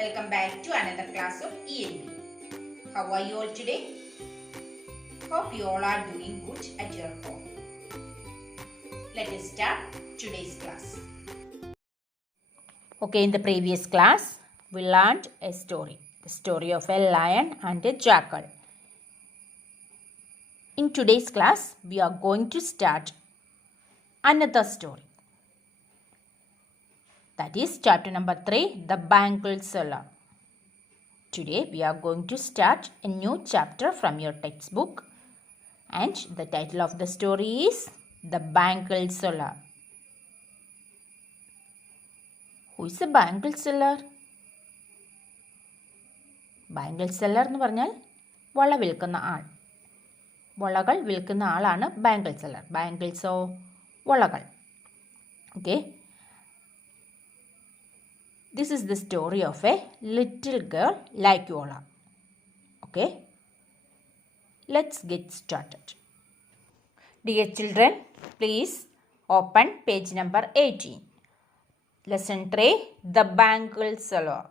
Welcome back to another class of ELB. How are you all today? Hope you all are doing good at your home. Let us start today's class. Okay, in the previous class, we learned a story. The story of a lion and a jackal. In today's class, we are going to start another story. That is chapter number 3, The Bangle Seller. Today we are going to start a new chapter from your textbook, and the title of the story is The Bangle Seller. Who is a bangle seller? Bangle seller എന്ന് പറഞ്ഞാൽ വള വിൽക്കുന്ന ആൾ. വളകൾ വിൽക്കുന്ന ആളാണ് bangle seller. ബാങ്കിൾസോ വളകൾ. Okay. This is the story of a little girl like Yola. Okay, let's get started. Dear children, please open page number 18. Lesson 3, The Bangle Seller.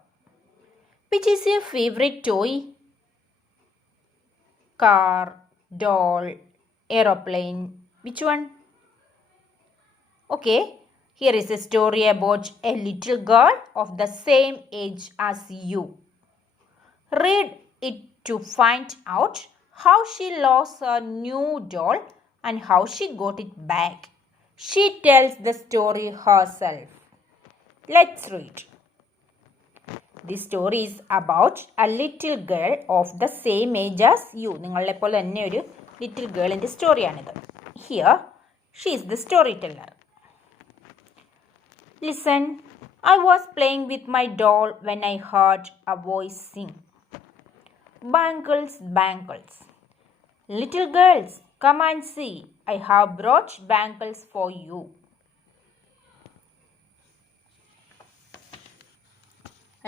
Which is your favorite toy? Car, doll, aeroplane. Which one? Okay. Here is a story about a little girl of the same age as you. Read it to find out how she lost her new doll and how she got it back. She tells the story herself. Let's read. This story is about a little girl of the same age as you. നിങ്ങളെ പോലെ തന്നെ ഒരു little girlന്റെ സ്റ്റോറിയാണിത്. Here, she is the storyteller. Listen, I was playing with my doll when I heard a voice sing. Bangles, bangles. Little girls, come and see. I have brought bangles for you.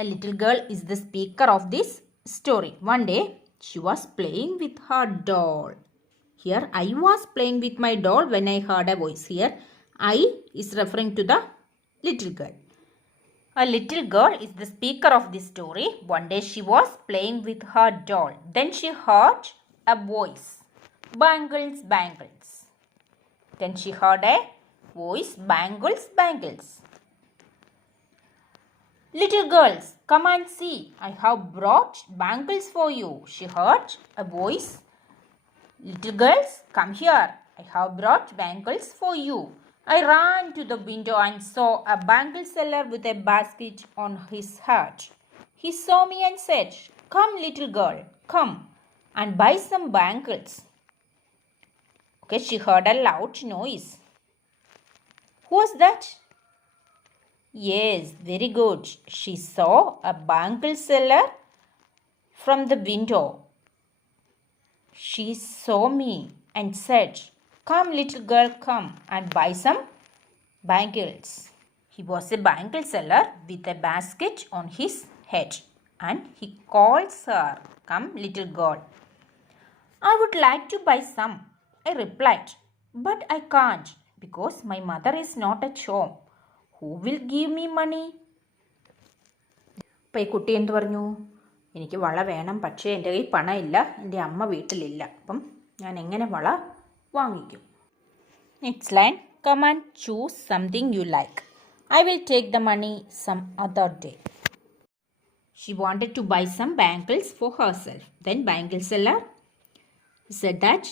A little girl is the speaker of this story. One day, she was playing with her doll. Here, I was playing with my doll when I heard a voice. Here, I is referring to the little girl. A little girl is the speaker of this story. One day she was playing with her doll. Then she heard a voice. Bangles, bangles. Then she heard a voice. Bangles, bangles. Little girls, come and see. I have brought bangles for you. She heard a voice. Little girls, come here. I have brought bangles for you. I ran to the window and saw a bangle seller with a basket on his head. He saw me and said, "Come, little girl, come and buy some bangles." Okay, she heard a loud noise. Who was that? Yes, very good. She saw a bangle seller from the window. She saw me and said, "Come, little girl, come and buy some bangles." He was a bangle seller with a basket on his head, and he calls her, "Come, little girl." "I would like to buy some," I replied, "but I can't because my mother is not at home. Who will give me money?" അപ്പോൾ ഈ കുട്ടി എന്ത് പറഞ്ഞു? എനിക്ക് വള വേണം, പക്ഷേ എൻ്റെ കയ്യിൽ പണമില്ല, എൻ്റെ അമ്മ വീട്ടിലില്ല, അപ്പം ഞാൻ എങ്ങനെ വള വാങ്ങിക്കും? Next line, come and choose something you like. I will take the money some other day. She wanted to buy some bangles for herself. Then bangle seller said that,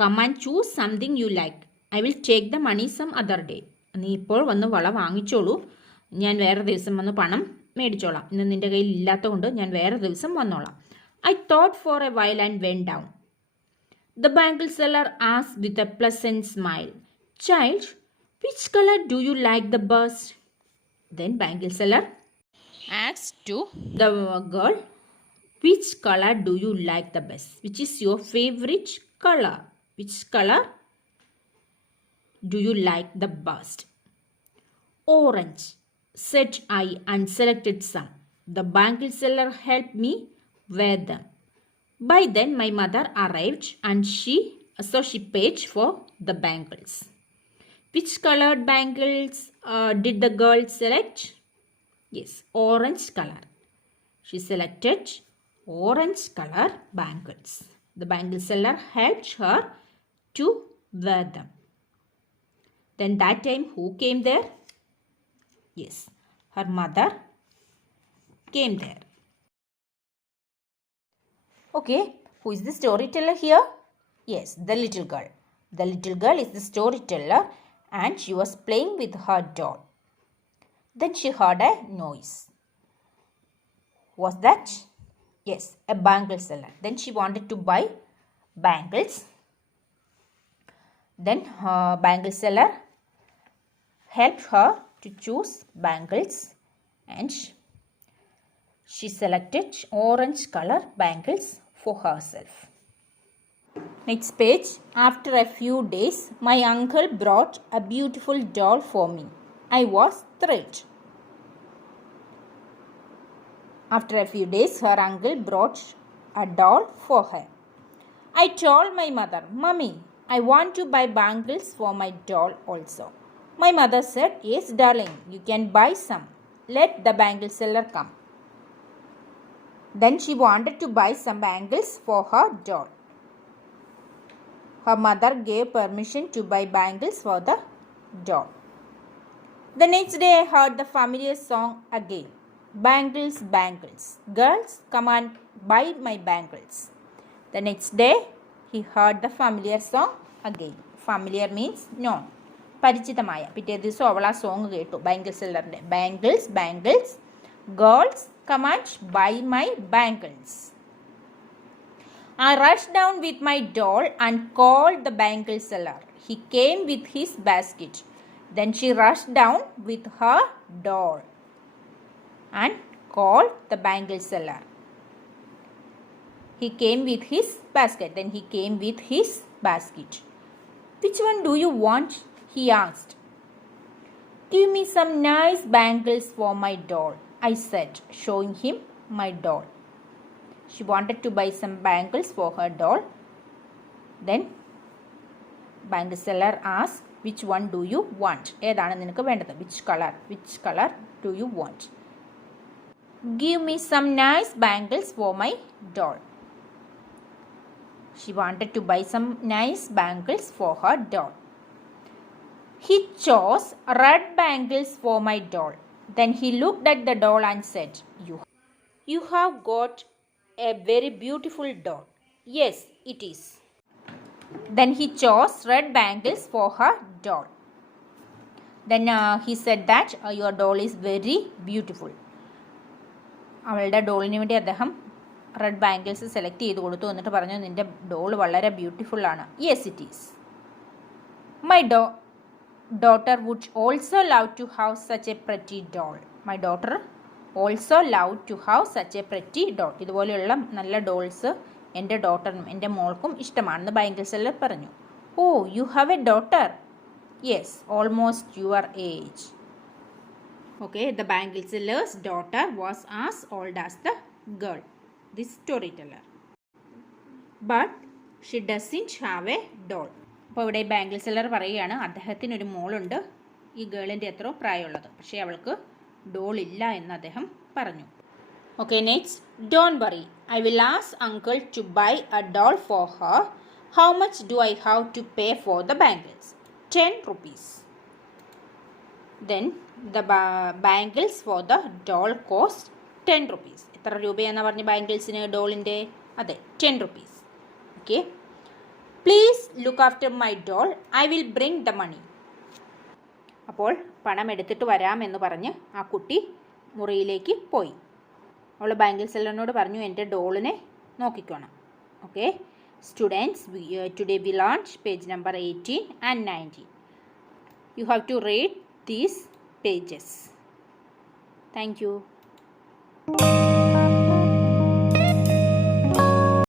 come and choose something you like. I will take the money some other day. നീ ഇപ്പോൾ വന്ന് വള വാങ്ങിച്ചോളൂ, ഞാൻ വേറെ ദിവസം വന്ന് പണം മേടിച്ചോളാം. ഇന്ന് നിൻ്റെ കയ്യിൽ ഇല്ലാത്തത് കൊണ്ട് ഞാൻ വേറെ ദിവസം വന്നോളാം. I thought for a while and went down. The bangle seller asked with a pleasant smile, "Child, which color do you like the best?" Then bangle seller asked to the girl, "Which color do you like the best? Which is your favorite color? Which color do you like the best?" "Orange," said I and selected some. The bangle seller helped me wear them. By then my mother arrived and she paid for the bangles. Which colored bangles did the girl select? Yes, orange color. She selected orange color bangles. The bangle seller helped her to wear them. Then that time who came there? Yes, her mother came there. Okay, who is the storyteller here? Yes, the little girl. The little girl is the storyteller and she was playing with her doll. Then she heard a noise. Was that? Yes, a bangle seller. Then she wanted to buy bangles. Then her bangle seller helped her to choose bangles and she selected orange color bangles for herself. Next page. After a few days, my uncle brought a beautiful doll for me. I was thrilled. After a few days, her uncle brought a doll for her. I told my mother, Mummy, I want to buy bangles for my doll also. My mother said, Yes, darling, you can buy some. Let the bangle seller come. Then she wanted to buy some bangles for her doll. Her mother gave permission to buy bangles for the doll. The next day I heard the familiar song again. Bangles, bangles. Girls, come on, buy my bangles. The next day he heard the familiar song again. Familiar means known. പരിചിതമായ പിറ്റേ ദിവസം അവൾ ആ song കേട്ടു bangle സെല്ലറിൻ്റെ. Bangles bangles girls come and buy my bangles. I rushed down with my doll and called the bangle seller. He came with his basket. Then she rushed down with her doll and called the bangle seller. He came with his basket. Then he came with his basket. Which one do you want? He asked. Give me some nice bangles for my doll, I said, showing him my doll. She wanted to buy some bangles for her doll. Then bangle seller asked, which one do you want? ഏതാണ് നിനക്ക് വേണ്ടത്? Which color do you want? Give me some nice bangles for my doll. She wanted to buy some nice bangles for her doll. He chose red bangles for my doll. Then he looked at the doll and said, You have got a very beautiful doll. Yes, it is. Then he chose red bangles for her doll. Then he said that your doll is very beautiful. അവളുടെ ഡോളിന് വേണ്ടി അദ്ദേഹം red bangles select ചെയ്ത് കൊടുത്തു. എന്നിട്ട് പറഞ്ഞു, നിൻ്റെ doll വളരെ beautiful ആണ്. Yes it is. My daughter would also love to have such a pretty doll. My daughter also loved to have such a pretty doll. ഇതുപോലെയുള്ള നല്ല ഡോൾസ് എൻ്റെ ഡോട്ടറിനും എൻ്റെ മോൾക്കും ഇഷ്ടമാണെന്ന് ബാങ്കിൾ സെല്ലർ പറഞ്ഞു. Oh, you have a daughter? Yes, almost your age. Okay, the bangle seller's daughter was as old as the girl, this storyteller. But she doesn't have a doll. അപ്പോൾ ഇവിടെ bangle seller പറയുകയാണ്, അദ്ദേഹത്തിനൊരു മോളുണ്ട്, ഈ ഗേളിൻ്റെ എത്രയോ പ്രായമുള്ളത്, പക്ഷേ അവൾക്ക് doll ഇല്ല എന്ന് അദ്ദേഹം പറഞ്ഞു. Okay, next. Don't worry, I will ask uncle to buy a doll for her. How much do I have to pay for the bangles? 10 rupees. Then the bangles for the doll cost 10 rupees. എത്ര രൂപയാണെന്ന് പറഞ്ഞ ബാംഗിൾസിന് ഡോളിൻ്റെ? അതെ, 10 rupees. Okay. Please look after my doll. I will bring the money. അപ്പോൾ പണം എടുത്തിട്ട് വരാമെന്ന് പറഞ്ഞ് ആ കുട്ടി മുറിയിലേക്ക് പോയി. അവൾ ബാങ്കിൾ സെല്ലറിനോട് പറഞ്ഞു, എൻ്റെ ഡോളിനെ നോക്കിക്കോണം. Okay students, today we learned page number 18 and 19. You have to read these pages. Thank you.